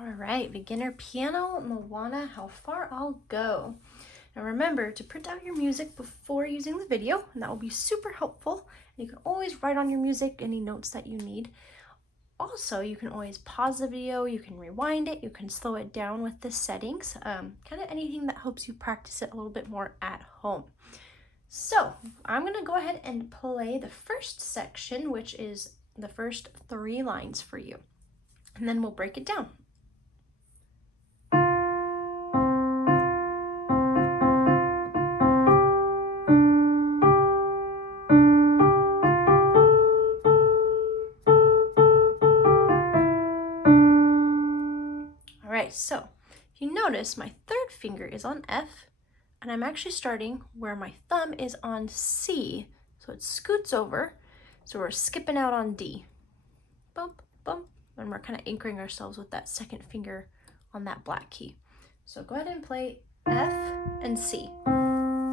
All right, beginner piano, Moana, How Far I'll Go. Now remember to print out your music before using the video, and that will be super helpful. And you can always write on your music any notes that you need. Also, you can always pause the video, you can rewind it, you can slow it down with the settings, kind of anything that helps you practice it a little bit more at home. So I'm gonna go ahead and play the first section, which is the first 3 lines for you, and then we'll break it down. So if you notice, my 3rd finger is on F, and I'm actually starting where my thumb is on C, so it scoots over, so we're skipping out on D. Bump, bump, and we're kind of anchoring ourselves with that 2nd finger on that black key. So go ahead and play F and C.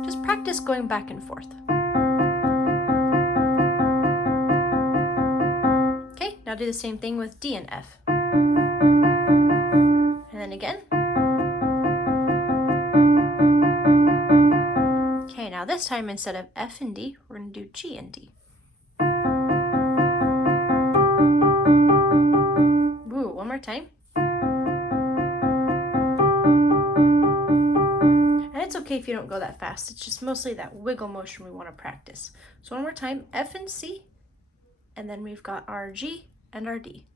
Just practice going back and forth. Okay, now do the same thing with D and F. And then again. Okay, now this time instead of F and D, we're going to do G and D. Ooh, one more time. And it's okay if you don't go that fast. It's just mostly that wiggle motion we want to practice. So one more time, F and C, and then we've got our G and our D.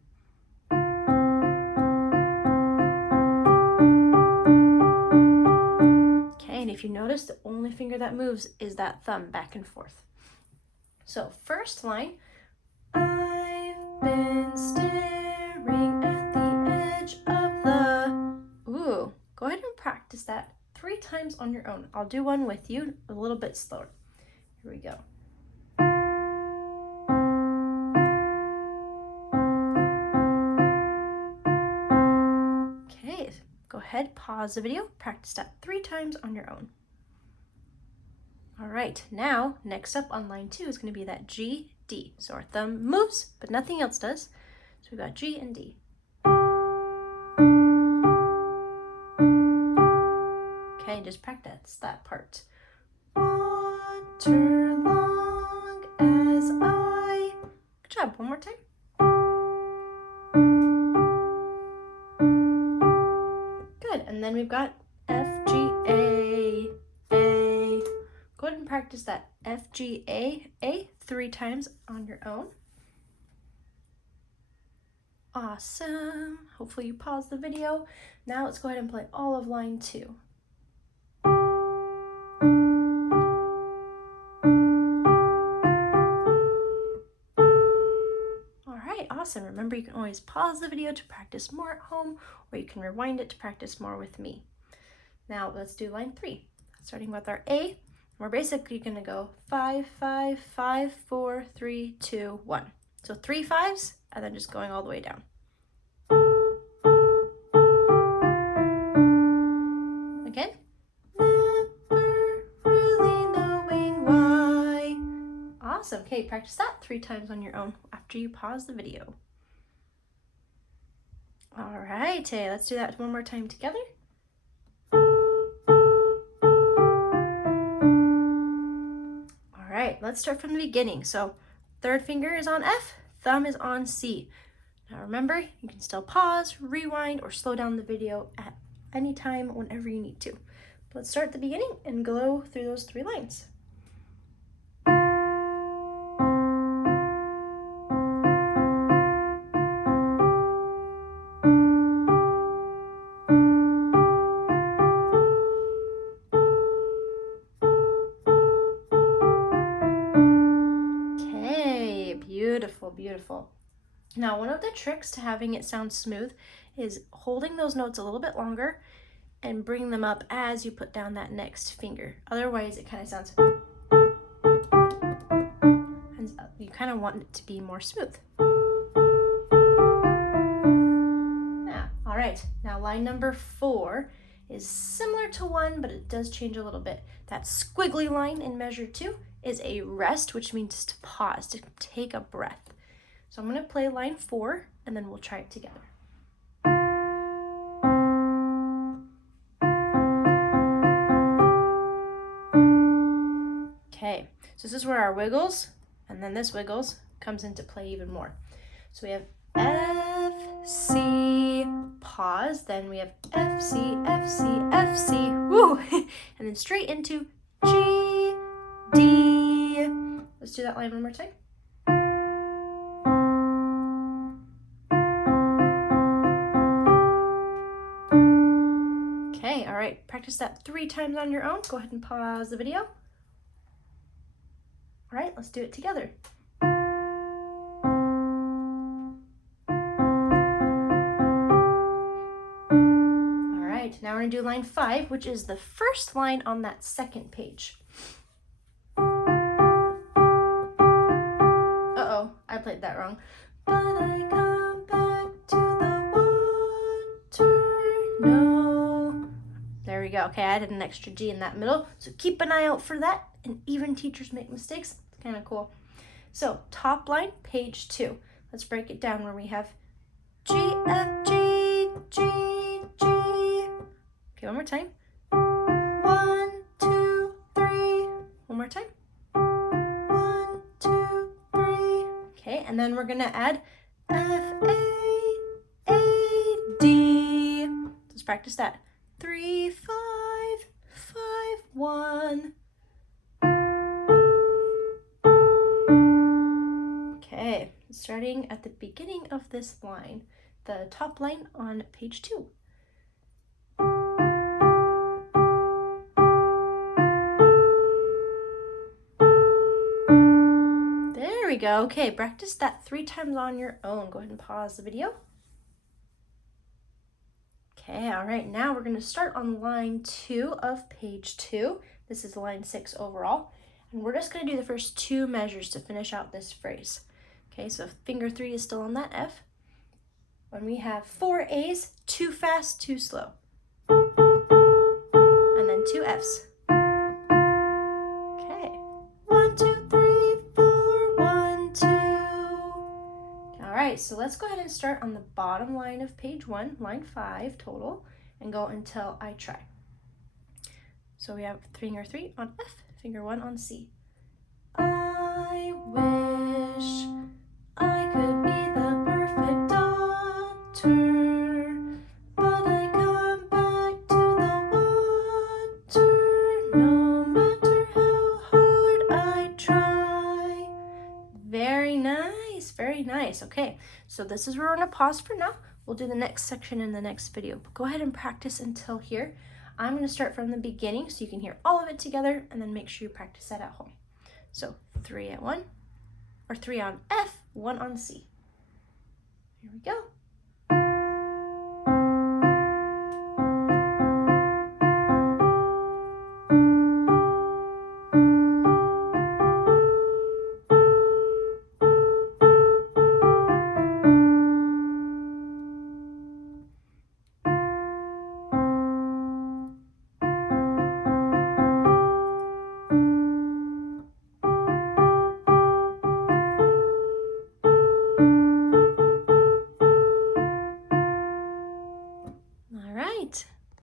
And if you notice, the only finger that moves is that thumb back and forth. So first line, I've been staring at the edge of the... Ooh, go ahead and practice that 3 times on your own. I'll do one with you a little bit slower. Here we go. Okay, go ahead, pause the video, practice that 3 times on your own. All right, now next up on line 2 is going to be that G, D. So our thumb moves, but nothing else does. So we've got G and D. Okay, just practice that part. Water long as I... Good job, one more time. Good, and then we've got F, G, A, A. Go ahead and practice that F, G, A 3 times on your own. Awesome. Hopefully you paused the video. Now let's go ahead and play all of line 2. All right, awesome. Remember, you can always pause the video to practice more at home, or you can rewind it to practice more with me. Now let's do line 3. Starting with our A. We're basically going to go 5, 5, 5, 4, 3, 2, 1. So 3 5s, and then just going all the way down. Again. Never really knowing why. Awesome. Okay, practice that 3 times on your own after you pause the video. All right, let's do that one more time together. Let's start from the beginning. So 3rd finger is on F, thumb is on C. Now remember, you can still pause, rewind, or slow down the video at any time whenever you need to. But let's start at the beginning and go through those 3 lines. Beautiful, beautiful. Now, one of the tricks to having it sound smooth is holding those notes a little bit longer and bring them up as you put down that next finger. Otherwise, it kind of sounds... And you kind of want it to be more smooth. Yeah. All right, now line number 4 is similar to 1, but it does change a little bit. That squiggly line in measure 2 is a rest, which means to pause, to take a breath. So I'm going to play line 4, and then we'll try it together. So this is where our wiggles, and then this wiggles comes into play even more. So we have F, C, pause, then we have F, C, F, C, F, C, woo, and then straight into G, D. Let's do that line one more time. Okay, all right, practice that 3 times on your own. Go ahead and pause the video. All right, let's do it together. Now we're going to do line 5, which is the first line on that second page. Uh-oh, I played that wrong. But I come back to the water, no. There we go. Okay, I added an extra G in that middle, so keep an eye out for that. And even teachers make mistakes. It's kind of cool. So top line, page 2. Let's break it down where we have G, F, G, G, G. Okay, one more time. 1, 2, 3. One more time. 1, 2, 3. Okay, and then we're gonna add F, A, D. Let's practice that. 3, 5, 5, 1. Okay, starting at the beginning of this line, the top line on page 2. There we go. Okay, practice that 3 times on your own. Go ahead and pause the video. Okay, all right, now we're going to start on line 2 of page 2. This is line 6 overall. And we're just going to do the first 2 measures to finish out this phrase. Okay, so finger 3 is still on that F. When we have 4 A's, 2 fast, 2 slow. And then 2 F's. Okay, 1, 2, 3, 4, 1, 2. All right, so let's go ahead and start on the bottom line of page 1, line 5 total, and go until I try. So we have finger 3 on F, finger 1 on C. I wish I could be the perfect daughter, but I come back to the water, no matter how hard I try. Very nice, very nice. Okay, so this is where we're gonna pause for now. We'll do the next section in the next video, but go ahead and practice until here. I'm gonna start from the beginning so you can hear all of it together, and then make sure you practice that at home. So 3 at 1, or 3 on F, 1 on C. Here we go.